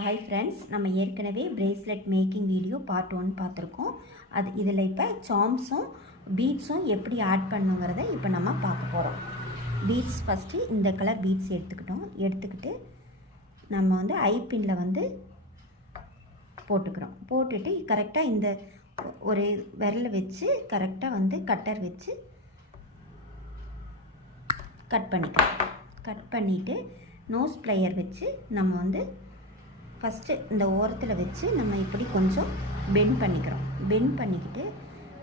Hi friends, நம்ம ஏற்கனவே bracelet making video part 1 பார்த்துருக்கோம். இதில் இப்போ சாம்ஸும் பீட்ஸும் எப்படி ஆட் பண்ணுங்கிறத இப்போ நம்ம பார்க்க போகிறோம். பீட்ஸ் ஃபஸ்ட்டு இந்த கலர் பீட்ஸ் எடுத்துக்கிட்டு நம்ம வந்து ஐப்பின்னில் போட்டுக்கிறோம். போட்டுட்டு கரெக்டாக இந்த ஒரு விரலை வச்சு கரெக்டாக கட்டர் வச்சு கட் பண்ணிவிட்டு நோஸ் ப்ளையர் வச்சு நம்ம ஃபஸ்ட்டு இந்த ஓரத்தில் வச்சு நம்ம இப்படி கொஞ்சம் பெண்ட் பண்ணிக்கிட்டு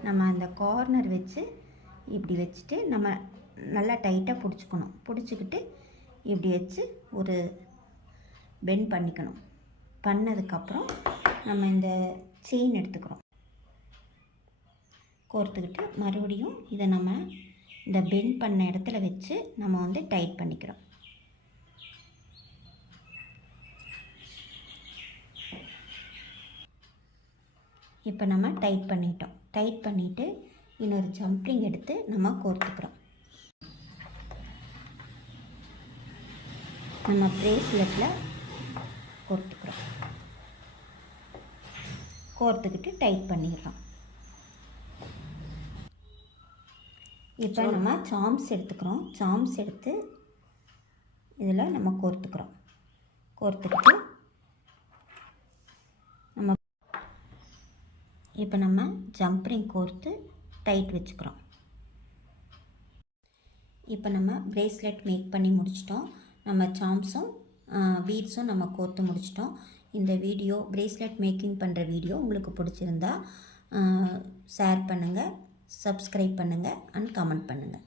நம்ம அந்த கார்னர் வச்சு இப்படி வச்சுட்டு நம்ம நல்லா டைட்டாக பிடிச்சிக்கிட்டு இப்படி வச்சு ஒரு பெண்ட் பண்ணிக்கணும். பண்ணதுக்கப்புறம் நம்ம இந்த செயின் எடுத்துக்கிறோம். கோர்த்துக்கிட்டு மறுபடியும் இதை நம்ம இந்த பெண்ட் பண்ண இடத்துல வச்சு நம்ம டைட் பண்ணிக்கிறோம். இப்போ நம்ம டைட் பண்ணிவிட்டு இன்னொரு ஜம்ப்ரிங் எடுத்து நம்ம கோர்த்துக்கிறோம். நம்ம பிரேஸ்லெட்டில் கோர்த்துக்கிட்டு டைட் பண்ணிடுறோம். இப்போ நம்ம சாம்ஸ் எடுத்து இதில் நம்ம கோர்த்துக்கிட்டு இப்போ நம்ம ஜம்ப்ரிங் கோர்த்து டைட் வச்சுக்கிறோம். இப்போ நம்ம பிரேஸ்லெட் மேக் பண்ணி முடிச்சிட்டோம். நம்ம சாம்ஸும் பீட்ஸும் நம்ம கோர்த்து முடிச்சிட்டோம். இந்த வீடியோ பிரேஸ்லெட் மேக்கிங் பண்ணுற வீடியோ உங்களுக்கு பிடிச்சிருந்தா ஷேர் பண்ணுங்கள், சப்ஸ்கிரைப் பண்ணுங்கள் அண்ட் கமெண்ட் பண்ணுங்கள்.